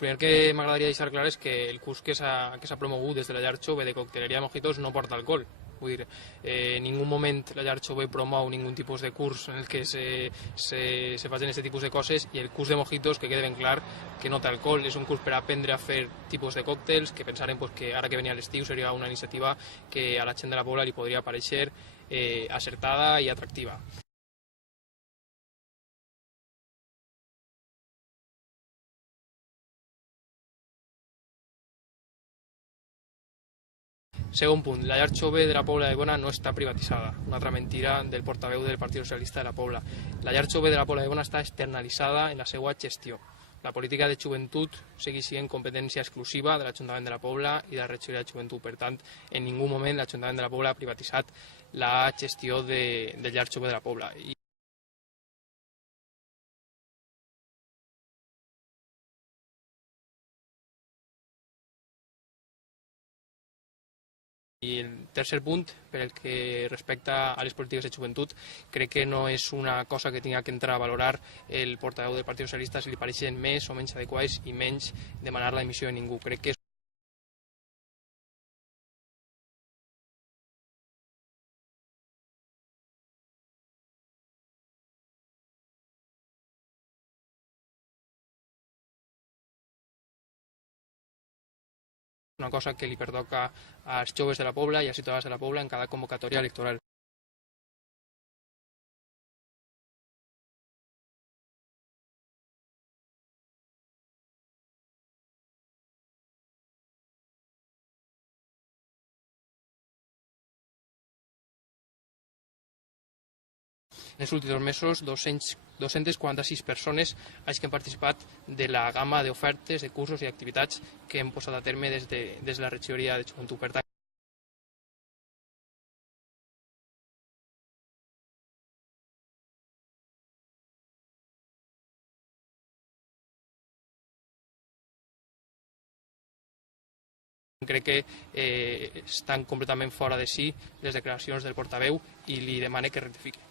primer que m'agradaria deixar clar és que el curs que s'ha promogut des de la llar jove de cocteleria de mojitos no porta alcohol. Vull dir, en ningú moment la llar jove promou ningun tipus de curs en el que se facin aquest tipus de coses, i el curs de mojitos, que quede ben clar que no té alcohol, és un curs per aprendre a fer tipus de còctels, que pensarem que ara que venia l'estiu seria una iniciativa que a la gent de la Pobla li podria parecer acertada i atractiva. Segon punt, la llar jove de la Pobla de Bona no està privatitzada, una altra mentira del portaveu del Partit Socialista de la Pobla. La llar jove de la Pobla de Bona està externalitzada en la seva gestió. La política de joventut segueix sent competència exclusiva de l'Ajuntament de la Pobla i de la regidoria de joventut. Per tant, en ningú moment l'Ajuntament de la Pobla ha privatitzat la gestió de llar jove de la Pobla. I el tercer punt, per el que respecta a les polítiques de joventut, crec que no és una cosa que tinga que entrar a valorar el portaveu del Partit Socialista si li pareixen més o menys adequats i menys demanar la dimissió de ningú. Crec que és una cosa que li pertoca als joves de la Pobla i als ciutadans de la Pobla en cada convocatòria electoral. En els últims mesos, 246 persones que han participat de la gamma d'ofertes, de cursos i activitats que hem posat a terme des de la regidoria de joventut. Per tant, crec que estan completament fora de si les declaracions del portaveu i li demane que rectifiqui.